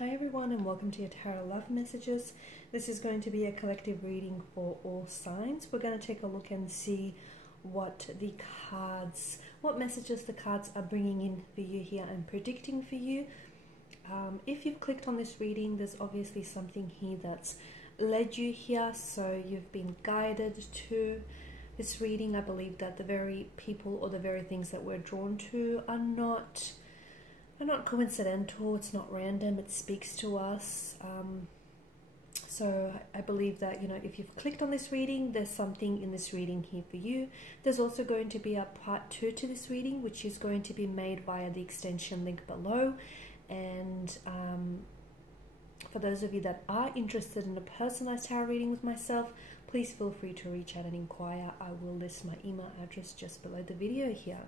Hi everyone and welcome to your Tarot Love Messages. This is going to be a collective reading for all signs. We're going to take a look and see what messages the cards are bringing in for you here and predicting for you. If you've clicked on this reading, there's obviously something here that's led you here, so you've been guided to this reading. I believe that the very people or the very things that we're drawn to are not coincidental. It's not random. It speaks to us. So I believe that, if you've clicked on this reading, there's something in this reading here for you. There's also going to be a part 2 to this reading, which is going to be made via the extension link below. And for those of you that are interested in a personalized tarot reading with myself, please feel free to reach out and inquire. I will list my email address just below the video here.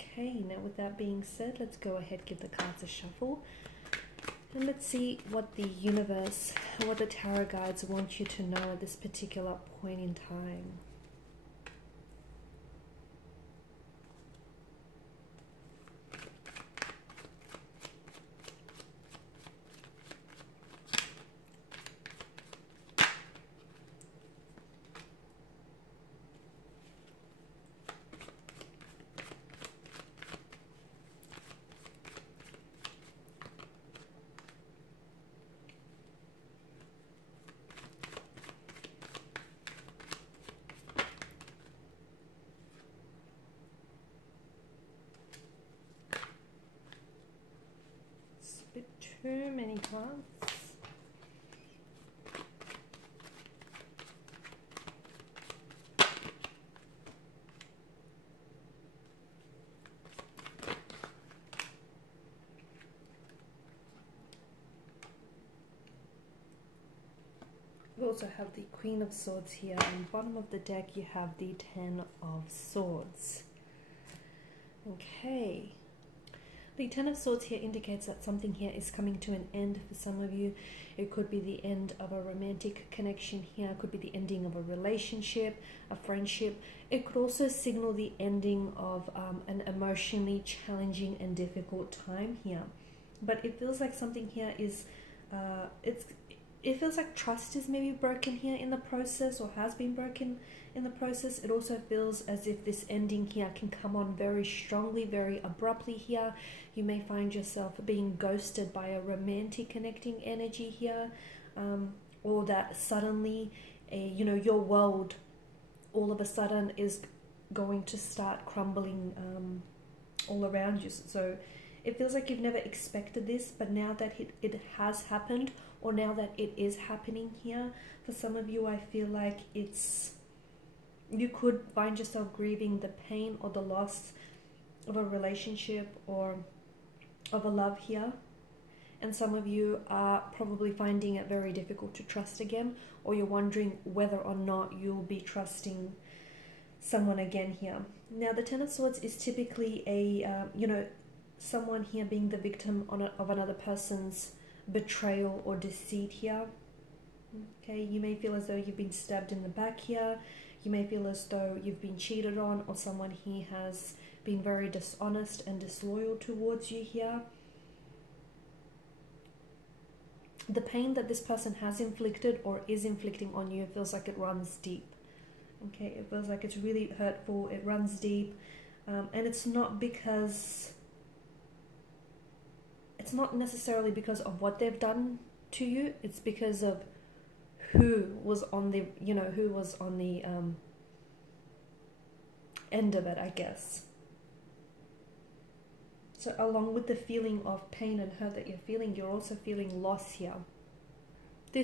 Okay, now with that being said, let's go ahead, give the cards a shuffle, and let's see what the universe, what the tarot guides want you to know at this particular point in time. Too many cards. We also have the Queen of Swords here, and bottom of the deck you have the Ten of Swords. Okay. The Ten of Swords here indicates that something here is coming to an end for some of you. It could be the end of a romantic connection here. It could be the ending of a relationship, a friendship. It could also signal the ending of an emotionally challenging and difficult time here. But it feels like something here is, it feels like trust is maybe broken here in the process, or has been broken in the process. It also feels as if this ending here can come on very strongly, very abruptly here. You may find yourself being ghosted by a romantic connecting energy here, or that suddenly, your world all of a sudden is going to start crumbling all around you. So it feels like you've never expected this, but now that it has happened, or now that it is happening here, for some of you, I feel like you could find yourself grieving the pain or the loss of a relationship or of a love here. And some of you are probably finding it very difficult to trust again, or you're wondering whether or not you'll be trusting someone again here. Now, the Ten of Swords is typically a, someone here being the victim of another person's betrayal or deceit here. Okay, you may feel as though you've been stabbed in the back here. You may feel as though you've been cheated on, or someone here has been very dishonest and disloyal towards you here. The pain that this person has inflicted or is inflicting on you, it feels like it runs deep. Okay, it feels like it's really hurtful. It runs deep, and it's not necessarily because of what they've done to you. It's because of who was on the end of it, I guess. So along with the feeling of pain and hurt that you're feeling, you're also feeling loss here.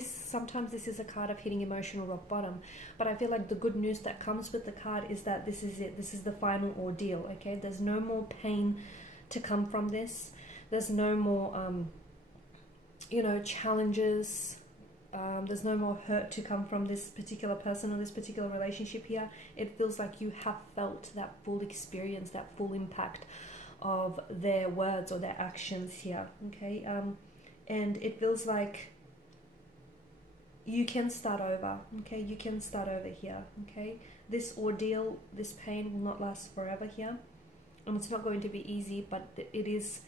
Sometimes this is a card of hitting emotional rock bottom, but I feel like the good news that comes with the card is that this is it. This is the final ordeal, okay? There's no more pain to come from this. There's no more, challenges. There's no more hurt to come from this particular person or this particular relationship here. It feels like you have felt that full experience, that full impact of their words or their actions here, okay? And it feels like you can start over, okay? You can start over here, okay? This ordeal, this pain will not last forever here. And it's not going to be easy, but it is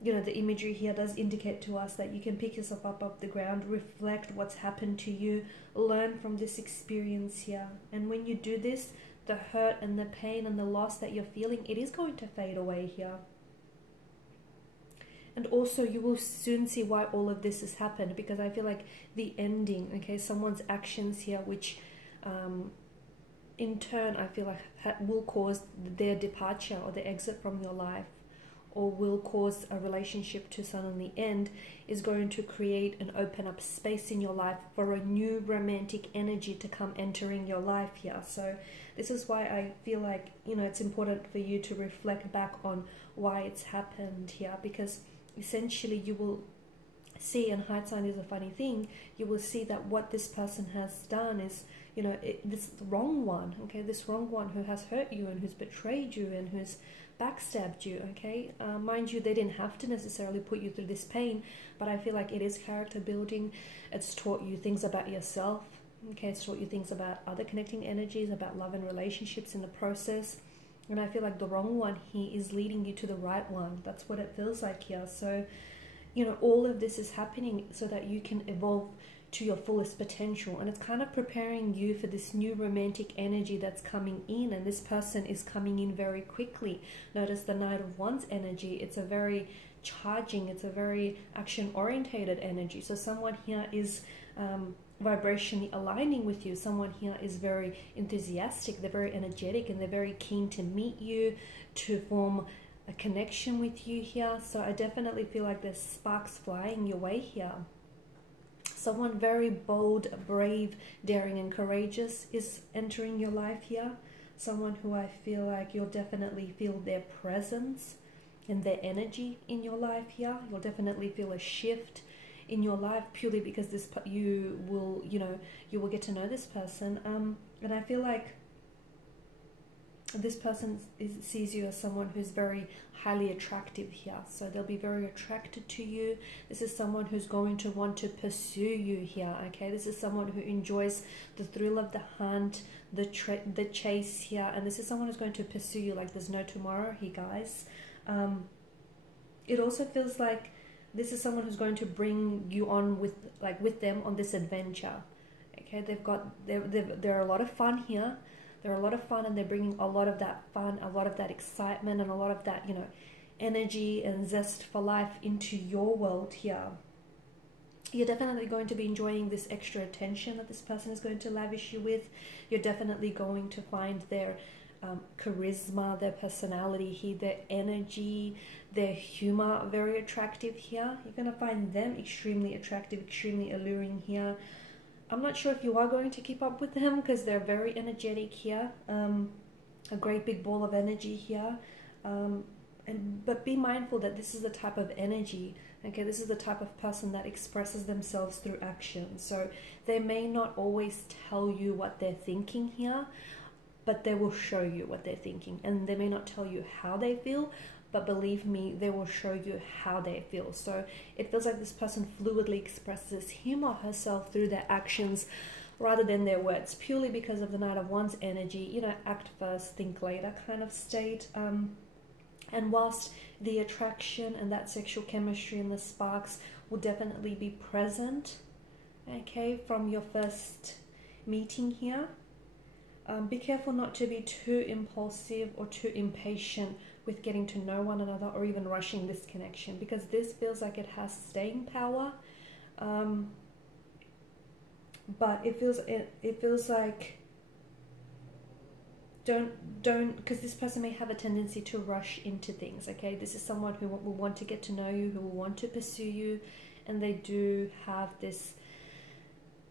you know, the imagery here does indicate to us that you can pick yourself up off the ground, reflect what's happened to you, learn from this experience here. And when you do this, the hurt and the pain and the loss that you're feeling, it is going to fade away here. And also you will soon see why all of this has happened, because I feel like the ending, okay, someone's actions here, which in turn I feel like will cause their departure or the exit from your life, or will cause a relationship to suddenly end, is going to create and open up space in your life for a new romantic energy to come entering your life here. So this is why I feel like, you know, it's important for you to reflect back on why it's happened here, because essentially you will see, and hindsight is a funny thing, you will see that what this person has done is, you know, this wrong one, okay, this wrong one who has hurt you and who's betrayed you and who's backstabbed you, okay, mind you, they didn't have to necessarily put you through this pain, but I feel like it is character building. It's taught you things about yourself, okay, it's taught you things about other connecting energies, about love and relationships in the process. And I feel like the wrong one here is leading you to the right one. That's what it feels like here. So, you know, all of this is happening so that you can evolve to your fullest potential. And it's kind of preparing you for this new romantic energy that's coming in. And this person is coming in very quickly. Notice the Knight of Wands energy. It's a very charging, it's a very action-orientated energy. So someone here is vibrationally aligning with you. Someone here is very enthusiastic, they're very energetic, and they're very keen to meet you, to form a connection with you here. So I definitely feel like there's sparks flying your way here. Someone very bold, brave, daring and courageous is entering your life here. Someone who I feel like you'll definitely feel their presence and their energy in your life here. You'll definitely feel a shift in your life, purely because you will get to know this person, and I feel like this person sees you as someone who's very highly attractive here. So they'll be very attracted to you. This is someone who's going to want to pursue you here, okay? This is someone who enjoys the thrill of the hunt, the chase here, and this is someone who's going to pursue you like there's no tomorrow here, guys. It also feels like this is someone who's going to bring you on with them on this adventure. Okay, they're a lot of fun here. They're a lot of fun, and they're bringing a lot of that fun, a lot of that excitement, and a lot of that, you know, energy and zest for life into your world here. You're definitely going to be enjoying this extra attention that this person is going to lavish you with. You're definitely going to find their charisma, their personality here, their energy, their humor very attractive here. You're going to find them extremely attractive, extremely alluring here. I'm not sure if you are going to keep up with them, because they're very energetic here, a great big ball of energy here, but be mindful that this is the type of energy, okay, this is the type of person that expresses themselves through action. So they may not always tell you what they're thinking here, but they will show you what they're thinking, and they may not tell you how they feel, but believe me, they will show you how they feel. So it feels like this person fluidly expresses him or herself through their actions rather than their words, purely because of the Knight of Wands energy, you know, act first, think later kind of state. And whilst the attraction and that sexual chemistry and the sparks will definitely be present, okay, from your first meeting here, be careful not to be too impulsive or too impatient with getting to know one another, or even rushing this connection, because this feels like it has staying power, but it feels like don't because this person may have a tendency to rush into things, okay? This is someone who will want to get to know you, who will want to pursue you, and they do have this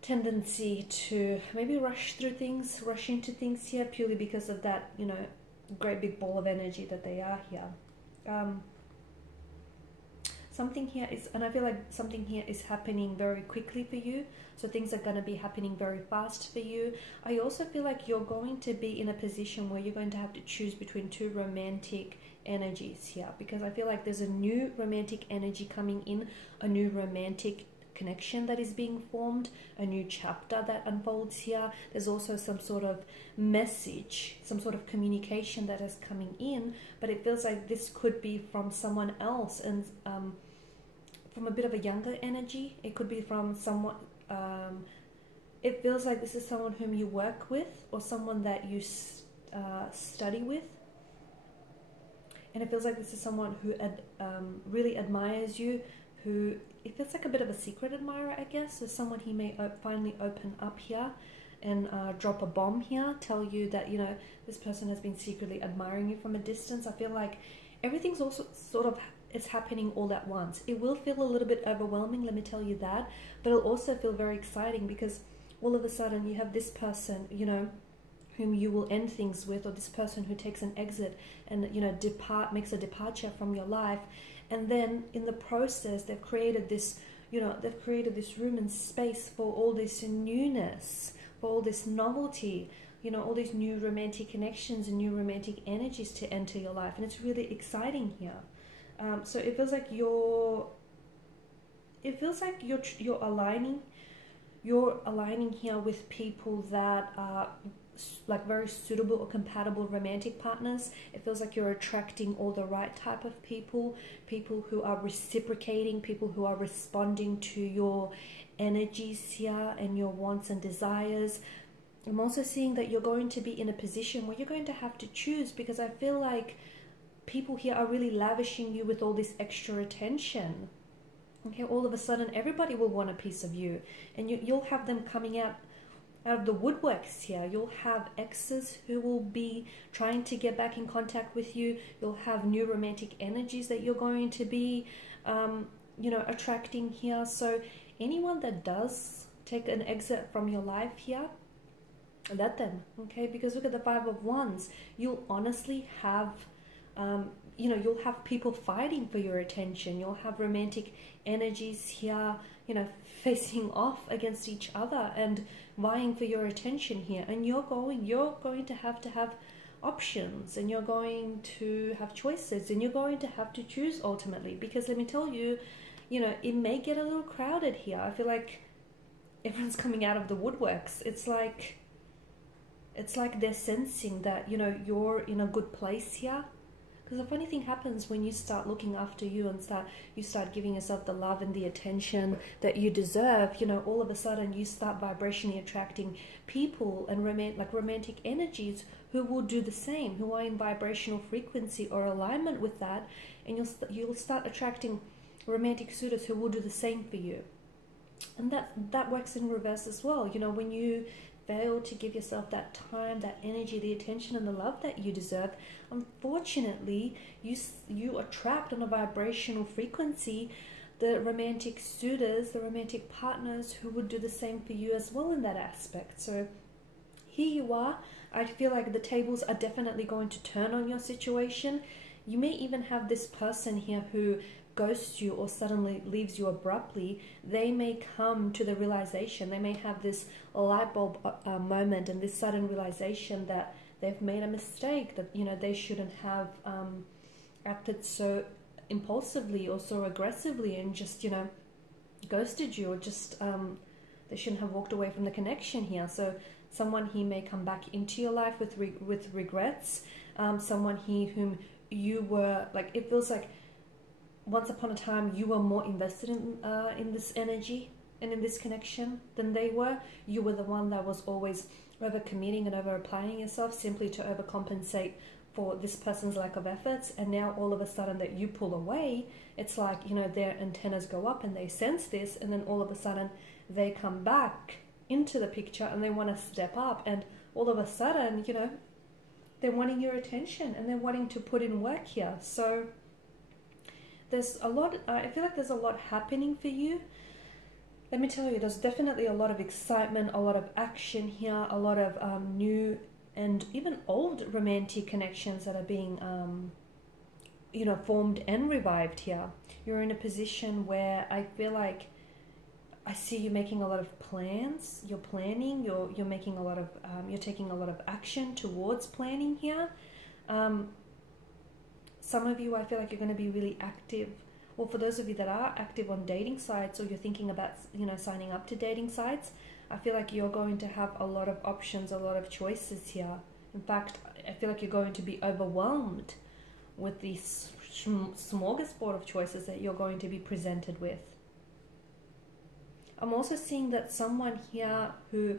tendency to maybe rush through things, rush into things here, purely because of that, you know, great big ball of energy that they are here. Something here is, and I feel like something here is happening very quickly for you, so things are going to be happening very fast for you. I also feel like you're going to be in a position where you're going to have to choose between two romantic energies here, because I feel like there's a new romantic energy coming in, a new romantic connection that is being formed, a new chapter that unfolds here. There's also some sort of message, some sort of communication that is coming in, but it feels like this could be from someone else, and from a bit of a younger energy. It could be from someone, it feels like this is someone whom you work with, or someone that you study with. And it feels like this is someone who really admires you, who, it feels like a bit of a secret admirer, I guess. So someone he may finally open up here and drop a bomb here, tell you that, you know, this person has been secretly admiring you from a distance. I feel like everything's also sort of, it's happening all at once. It will feel a little bit overwhelming, let me tell you that, but it'll also feel very exciting, because all of a sudden you have this person, you know, whom you will end things with, or this person who takes an exit and, you know, makes a departure from your life. And then in the process, they've created this, you know, they've created this room and space for all this newness, for all this novelty, you know, all these new romantic connections and new romantic energies to enter your life. And it's really exciting here. So it feels like you're aligning here with people that are like very suitable or compatible romantic partners. It feels like you're attracting all the right type of people who are reciprocating, people who are responding to your energies here and your wants and desires. I'm also seeing that you're going to be in a position where you're going to have to choose, because I feel like people here are really lavishing you with all this extra attention. Okay, all of a sudden everybody will want a piece of you, and you'll have them coming out of the woodworks here. You'll have exes who will be trying to get back in contact with you. You'll have new romantic energies that you're going to be, you know, attracting here. So anyone that does take an exit from your life here, let them, okay? Because look at the Five of Wands. You'll honestly have, you know, you'll have people fighting for your attention. You'll have romantic energies here, you know, facing off against each other and vying for your attention here. And you're going to have options, and you're going to have choices, and you're going to have to choose ultimately. Because let me tell you, you know, it may get a little crowded here. I feel like everyone's coming out of the woodworks. It's like they're sensing that, you know, you're in a good place here. Because a funny thing happens when you start looking after you and you start giving yourself the love and the attention that you deserve. You know, all of a sudden you start vibrationally attracting people and romantic energies who will do the same, who are in vibrational frequency or alignment with that, and you'll start attracting romantic suitors who will do the same for you. And that works in reverse as well. You know, when you fail to give yourself that time, that energy, the attention and the love that you deserve, unfortunately you attract on a vibrational frequency the romantic suitors, the romantic partners who would do the same for you as well in that aspect. So here you are. I feel like the tables are definitely going to turn on your situation. You may even have this person here who ghosts you or suddenly leaves you abruptly. They may come to the realization, they may have this light bulb moment and this sudden realization that they've made a mistake, that, you know, they shouldn't have acted so impulsively or so aggressively and just, you know, ghosted you, or just they shouldn't have walked away from the connection here. So someone he may come back into your life with regrets, someone he whom you were, like, it feels like once upon a time you were more invested in this energy and in this connection than they were. You were the one that was always over-committing and over-applying yourself simply to overcompensate for this person's lack of efforts. And now all of a sudden that you pull away, it's like, you know, their antennas go up and they sense this, and then all of a sudden they come back into the picture and they want to step up, and all of a sudden, you know, they're wanting your attention and they're wanting to put in work here. So there's a lot, I feel like there's a lot happening for you. Let me tell you, there's definitely a lot of excitement, a lot of action here, a lot of new and even old romantic connections that are being, you know, formed and revived here. You're in a position where I feel like I see you making a lot of plans. You're planning, you're making a lot of, you're taking a lot of action towards planning here. Some of you, I feel like you're going to be really active or for those of you that are active on dating sites, or you're thinking about, you know, signing up to dating sites, I feel like you're going to have a lot of options, a lot of choices here. In fact, I feel like you're going to be overwhelmed with this smorgasbord of choices that you're going to be presented with. I'm also seeing that someone here who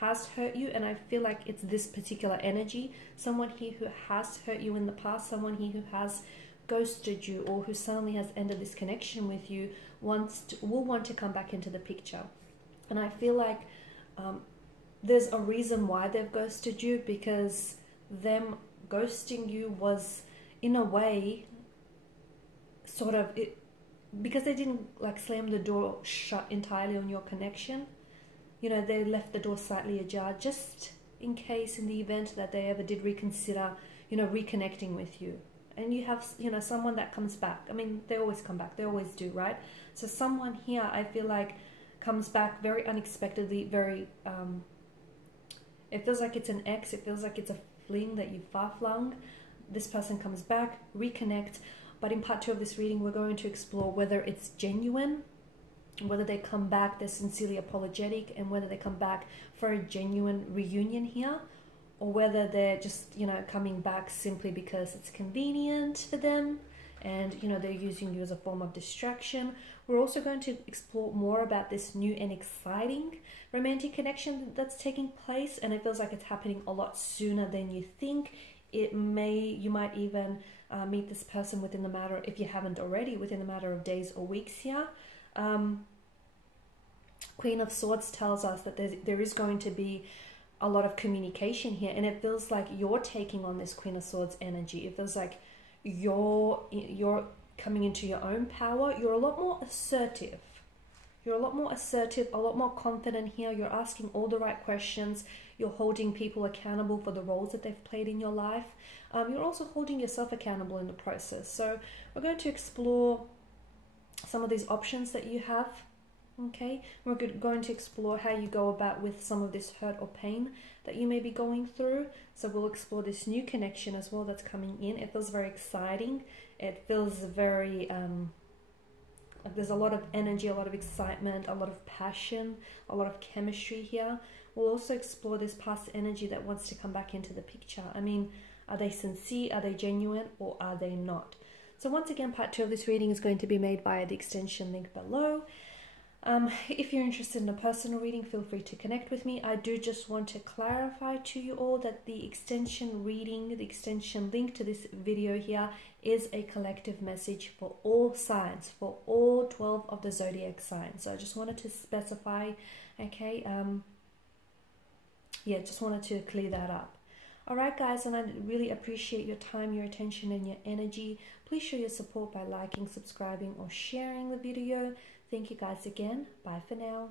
has hurt you, and I feel like it's this particular energy, someone here who has hurt you in the past, someone here who has ghosted you, or who suddenly has ended this connection with you, will want to come back into the picture. And I feel like there's a reason why they've ghosted you, because them ghosting you was, in a way, sort of it, because they didn't like slam the door shut entirely on your connection. You know, they left the door slightly ajar, just in case, in the event that they ever did reconsider, you know, reconnecting with you. And you have, you know, someone that comes back. I mean, they always come back. They always do, right? So someone here, I feel like, comes back very unexpectedly, very, it feels like it's an ex. It feels like it's a fling that you far-flung. This person comes back, reconnect. But in part 2 of this reading, we're going to explore whether it's genuine, whether they come back, they're sincerely apologetic, and whether they come back for a genuine reunion here, or whether they're just, you know, coming back simply because it's convenient for them, and, you know, they're using you as a form of distraction. We're also going to explore more about this new and exciting romantic connection that's taking place, and it feels like it's happening a lot sooner than you think. You might even meet this person within the matter, if you haven't already, within a matter of days or weeks here. Queen of Swords tells us that there is going to be a lot of communication here, and it feels like you're taking on this Queen of Swords energy. It feels like you're coming into your own power. You're a lot more assertive. You're a lot more assertive, a lot more confident here. You're asking all the right questions. You're holding people accountable for the roles that they've played in your life. You're also holding yourself accountable in the process. So we're going to explore some of these options that you have. Okay, we're going to explore how you go about with some of this hurt or pain that you may be going through. So we'll explore this new connection as well that's coming in. It feels very exciting. It feels very, like there's a lot of energy, a lot of excitement, a lot of passion, a lot of chemistry here. We'll also explore this past energy that wants to come back into the picture. I mean, are they sincere? Are they genuine? Or are they not? So once again, part 2 of this reading is going to be made via the extension link below. If you're interested in a personal reading, feel free to connect with me. I do just want to clarify to you all that the extension reading, the extension link to this video here, is a collective message for all signs, for all 12 of the zodiac signs. So I just wanted to specify, okay, yeah, just wanted to clear that up. Alright guys, and I really appreciate your time, your attention and your energy. Please show your support by liking, subscribing or sharing the video. Thank you guys again. Bye for now.